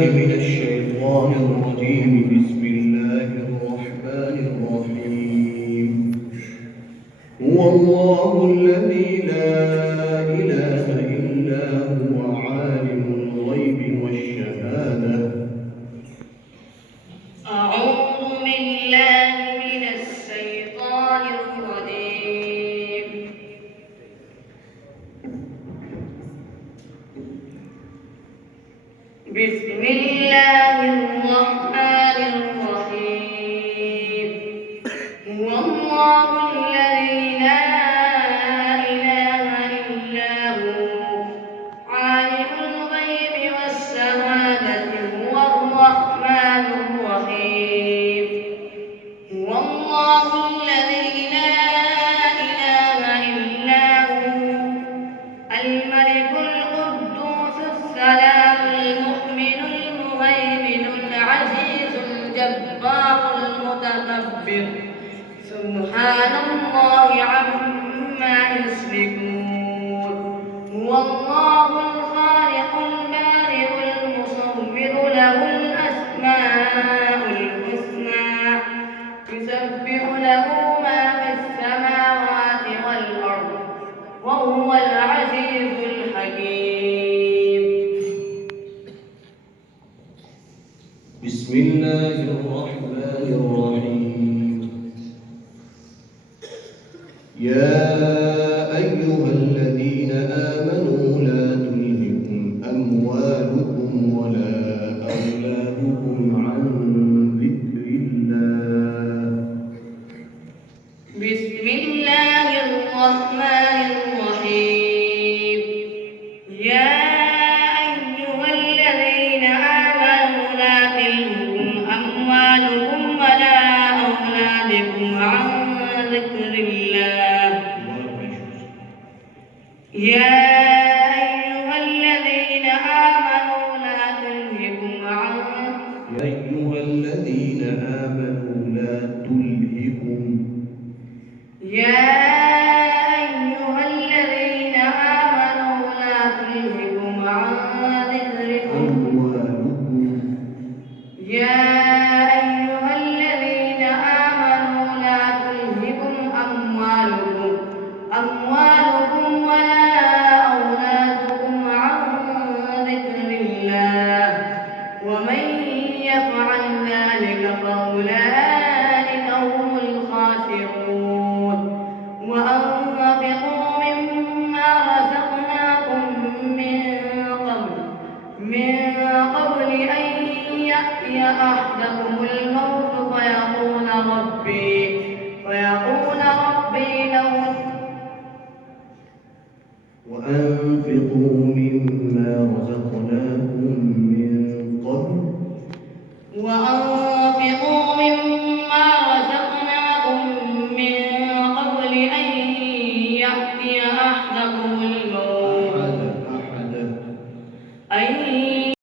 من الشيطان الرجيم. بسم الله الرحمن الرحيم. هو الله الذي لا إله إلا هو عالم الغيب والشهادة. أعوذ بالله من الشيطان الرجيم. بسم الله الرحمن الرحيم. هو الله الذي لا إله إلا هو عالم الغيب والشهادة هو الرحمن الرحيم. هو الله الذي لا إله إلا هو الملك القدوس السلام المؤمن المهيمن العزيز الجبار المتكبر سبحان الله عما يشركون. هو الله الخالق البارئ المصور له الأسماء الحسنى يسبح له ما في السماوات والأرض وهو العزيز الحكيم. بسم الله الرحمن الرحيم. يا أيها الذين آمنوا لا تلهكم أموالكم ولا أولادكم عن ذكر الله. بسم الله الرحمن الرحيم. يا أيها الذين آمنوا لا تلهكم أموالكم ولا أولادكم عن ذكر الله. يا أيها الذين آمنوا لا تلهكم عن ذكر أموالكم. يا أيها الذين آمنوا لا تلهكم أموالكم ولا أولادكم عن ذكر الله ومن يفعل ذلك فأولئك هم الخاسرون. وأنفقوا مما رزقناكم من قبل أن يأتي أحدكم الموت فيقول